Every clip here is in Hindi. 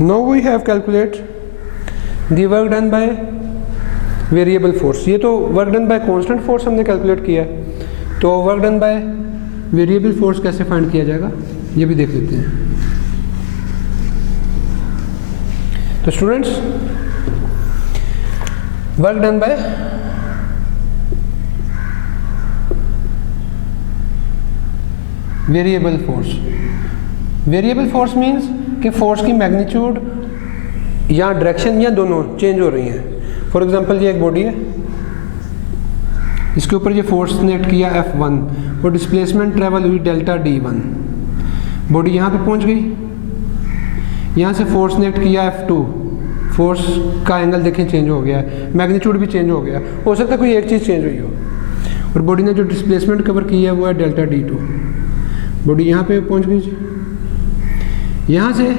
Now we have calculate the work done by variable force. ये तो work done by constant force हमने कैलकुलेट किया है, तो work done by variable force कैसे फाइंड किया जाएगा ये भी देख लेते हैं। तो students, work done by variable force. Variable force means कि फोर्स की मैग्नीट्यूड या डायरेक्शन या दोनों चेंज हो रही हैं। फॉर एग्जांपल ये एक बॉडी है, इसके ऊपर ये फोर्स ने एक्ट किया F1 और डिस्प्लेसमेंट ट्रेवल हुई डेल्टा D1। बॉडी यहाँ पे पहुँच गई, यहाँ से फोर्स ने एक्ट किया F2, फोर्स का एंगल देखें चेंज हो गया है, मैग्नीट्यूड भी चेंज हो गया, हो सकता है कोई एक चीज़ चेंज हुई हो। और बॉडी ने जो डिस्प्लेसमेंट कवर किया है वो है डेल्टा D2। बॉडी यहाँ पे पहुँच गई जी, यहाँ से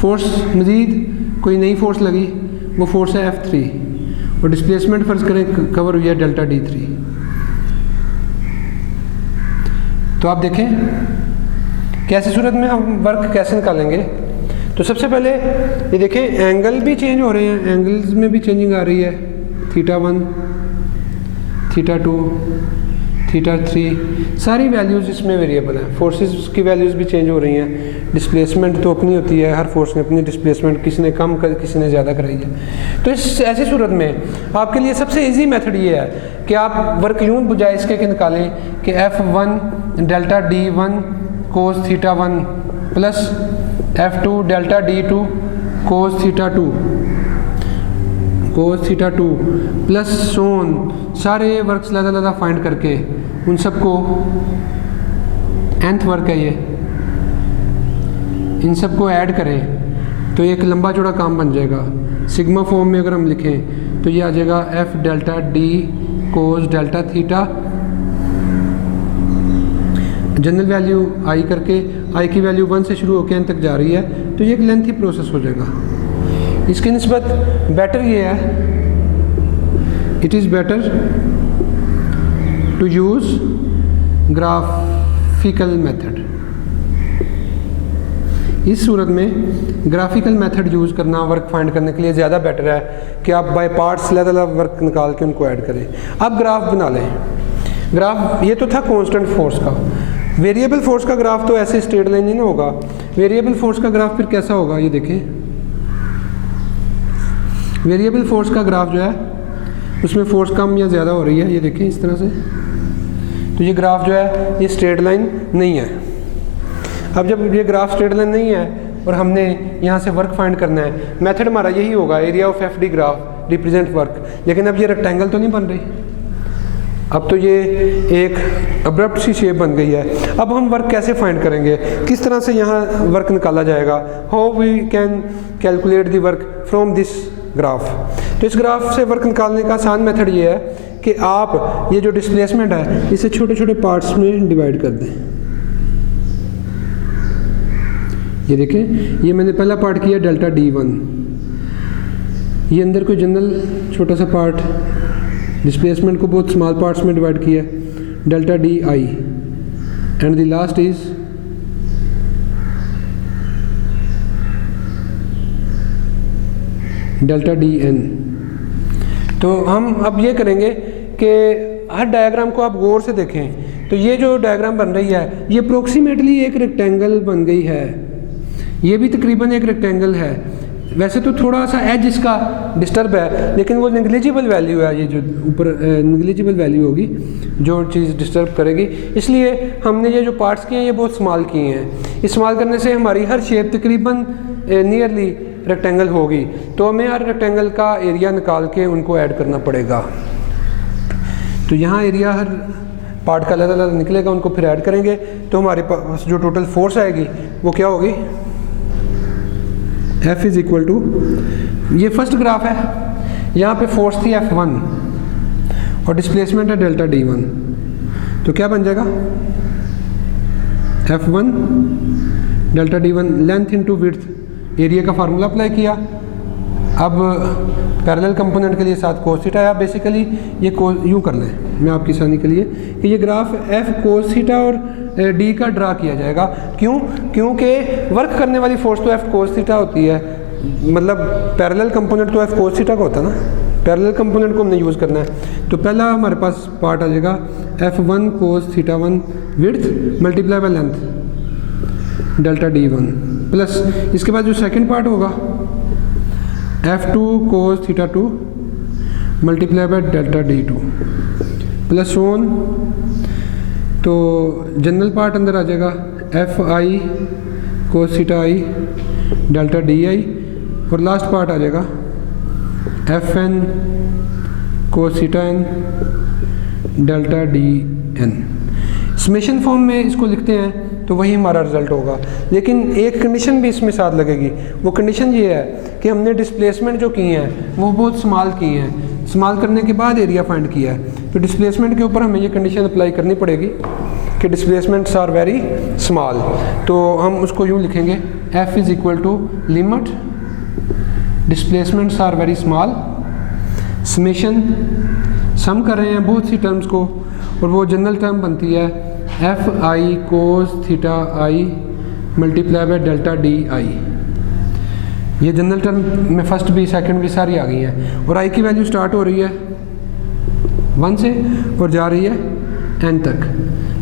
फोर्स मज़ीद कोई नई फोर्स लगी, वो फोर्स है F3 और डिस्प्लेसमेंट फर्ज करें कवर हुई है डेल्टा D3। तो आप देखें कैसी सूरत में हम वर्क कैसे निकालेंगे। तो सबसे पहले ये देखें एंगल भी चेंज हो रहे हैं, एंगल्स में भी चेंजिंग आ रही है, θ1, θ2, θ3, सारी वैल्यूज़ इसमें वेरिएबल हैं। फोर्सेस की वैल्यूज़ भी चेंज हो रही हैं, डिस्प्लेसमेंट तो अपनी होती है, हर फोर्स ने अपनी डिस्प्लेसमेंट, किसी ने कम कर किसी ने ज़्यादा कराई है। तो इस ऐसी सूरत में आपके लिए सबसे ईजी मेथड ये है कि आप वर्क यूँ बजाय इसके कि निकालें कि F1 डेल्टा D1 कोस θ1 प्लस F2 डेल्टा D2 कोस θ2 प्लस सोन, सारे वर्क्स लदा फाइंड करके उन सबको nth वर्क है ये, इन सबको ऐड करें तो एक लंबा चौड़ा काम बन जाएगा। सिग्मा फॉर्म में अगर हम लिखें तो ये आ जाएगा F delta D cos delta theta, general value I करके, I की वैल्यू 1 से शुरू होकर n तक जा रही है, तो ये एक लेंथी प्रोसेस हो जाएगा। इसकी निस्बत बेटर ये है, it is better to use graphical method. इस सूरत में ग्राफिकल मेथड यूज़ करना वर्क फाइंड करने के लिए ज़्यादा बेटर है कि आप बाय पार्ट्स अलग वर्क निकाल के उनको ऐड करें। अब ग्राफ बना लें। ग्राफ ये तो था कांस्टेंट फोर्स का, वेरिएबल फोर्स का ग्राफ तो ऐसे स्ट्रेट लाइन नहीं होगा। वेरिएबल फोर्स का ग्राफ फिर कैसा होगा ये देखें। वेरिएबल फोर्स का ग्राफ जो है उसमें फोर्स कम या ज़्यादा हो रही है, ये देखें इस तरह से। तो ये ग्राफ जो है ये स्ट्रेट लाइन नहीं है। अब जब ये ग्राफ स्ट्रेट लाइन नहीं है और हमने यहाँ से वर्क फाइंड करना है, मेथड हमारा यही होगा, area of FD graph represent work. लेकिन अब ये रेक्टेंगल तो नहीं बन रही, अब तो ये एक अब्रप्ट सी शेप बन गई है। अब हम वर्क कैसे फाइंड करेंगे, किस तरह से यहाँ वर्क निकाला जाएगा, how we can calculate the work from this graph. तो इस ग्राफ से वर्क निकालने का आसान मेथड ये है कि आप ये जो डिस्प्लेसमेंट है इसे छोटे छोटे पार्ट्स में डिवाइड कर दें। ये देखें, ये मैंने पहला पार्ट किया डेल्टा D1, ये अंदर कोई जनरल छोटा सा पार्ट, डिस्प्लेसमेंट को बहुत स्मॉल पार्ट्स में डिवाइड किया, delta DI, and the last is delta DN। तो हम अब ये करेंगे कि हर डायग्राम को आप गौर से देखें। तो ये जो डायग्राम बन रही है ये अप्रोक्सीमेटली एक रेक्टेंगल बन गई है, ये भी तकरीबन एक रेक्टेंगल है। वैसे तो थोड़ा सा एज इसका डिस्टर्ब है, लेकिन वो नेग्लिजिबल वैल्यू है, ये जो ऊपर नेग्लिजिबल वैल्यू होगी जो चीज़ डिस्टर्ब करेगी। इसलिए हमने ये जो पार्ट्स किए हैं ये बहुत स्मॉल किए हैं। इस्तेमाल करने से हमारी हर शेप तकरीबन नियरली रेक्टेंगल होगी। तो हमें हर रेक्टेंगल का एरिया निकाल के उनको ऐड करना पड़ेगा। तो यहाँ एरिया हर पार्ट का अलग अलग निकलेगा, उनको फिर ऐड करेंगे तो हमारे पास जो टोटल फोर्स आएगी वो क्या होगी, F इज इक्वल टू, ये फर्स्ट ग्राफ है, यहाँ पे फोर्स थी F1 और डिस्प्लेसमेंट है डेल्टा D1। तो क्या बन जाएगा, F1 delta D1 length into width, area का फार्मूला अप्लाई किया। अब पैरेलल कंपोनेंट के लिए साथ कोस थीटा है। बेसिकली ये यूँ कर लें मैं आपकी आसानी के लिए कि ये ग्राफ F कोस थीटा और डी का ड्रा किया जाएगा। क्यों? क्योंकि वर्क करने वाली फोर्स तो एफ कोस थीटा होती है, मतलब पैरेलल कंपोनेंट तो एफ कोस थीटा का होता है ना, पैरेलल कंपोनेंट को हमने यूज़ करना है। तो पहला हमारे पास पार्ट आ जाएगा F1 cos theta 1 width multiply by length delta D1 plus इसके बाद जो सेकंड पार्ट होगा F2 cos theta 2 multiply by delta D2 plus on. तो जनरल पार्ट अंदर आ जाएगा Fi cos theta I delta Di और लास्ट पार्ट आ जाएगा Fn cos theta n delta Dn। Summation form में इसको लिखते हैं तो वही हमारा रिजल्ट होगा, लेकिन एक कंडीशन भी इसमें साथ लगेगी। वो कंडीशन ये है कि हमने डिस्प्लेसमेंट जो की हैं वो बहुत स्मॉल की हैं, स्मॉल करने के बाद एरिया फाइंड किया है। तो डिस्प्लेसमेंट के ऊपर हमें ये कंडीशन अप्लाई करनी पड़ेगी कि डिस्प्लेसमेंट्स आर वेरी स्मॉल। तो हम उसको यूँ लिखेंगे F is equal to limit displacements are very small summation, sum कर रहे हैं बहुत सी टर्म्स को, और वो जनरल टर्म बनती है Fi cos theta I multiply by delta Di। ये जनरल टर्म में फर्स्ट भी सेकंड भी सारी आ गई हैं, और I की वैल्यू स्टार्ट हो रही है 1 से और जा रही है n तक।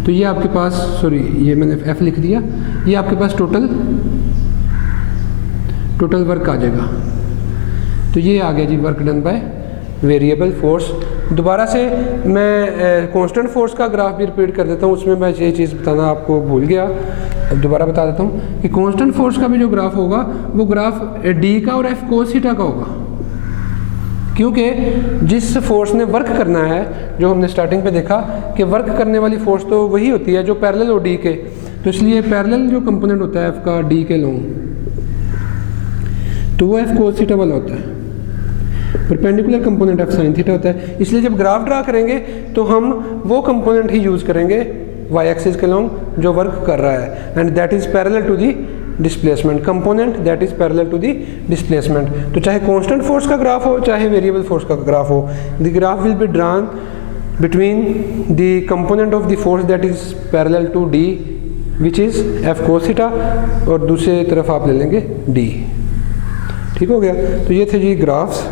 तो ये आपके पास, सॉरी ये मैंने F लिख दिया, ये आपके पास टोटल वर्क आ जाएगा। तो ये आ गया जी work done by variable force. दोबारा से मैं कांस्टेंट फोर्स का ग्राफ भी रिपीट कर देता हूँ, उसमें मैं ये चीज़ बताना आपको भूल गया, अब दोबारा बता देता हूँ कि कांस्टेंट फोर्स का भी जो ग्राफ होगा वो ग्राफ डी का और एफ कोस थीटा का होगा, क्योंकि जिस फोर्स ने वर्क करना है, जो हमने स्टार्टिंग पे देखा कि वर्क करने वाली फोर्स तो वही होती है जो पैरेलल हो डी के, तो इसलिए पैरेलल जो कंपोनेंट होता है एफ का डी के लॉन्ग, तो वो एफ कोस थीटा वाला होता है। Perpendicular component F sine theta होता है। इसलिए जब ग्राफ ड्रा करेंगे तो हम वो कंपोनेंट ही यूज़ करेंगे वाई एक्सिस के लॉन्ग जो वर्क कर रहा है, and that is parallel to the displacement component that is parallel to the displacement. तो चाहे कांस्टेंट फोर्स का ग्राफ हो चाहे वेरिएबल फोर्स का ग्राफ हो, the graph will be drawn between the component of the force that is parallel to D which is F cos theta, और दूसरी तरफ आप ले लेंगे डी। ठीक हो गया। तो ये थे जी ग्राफ्स।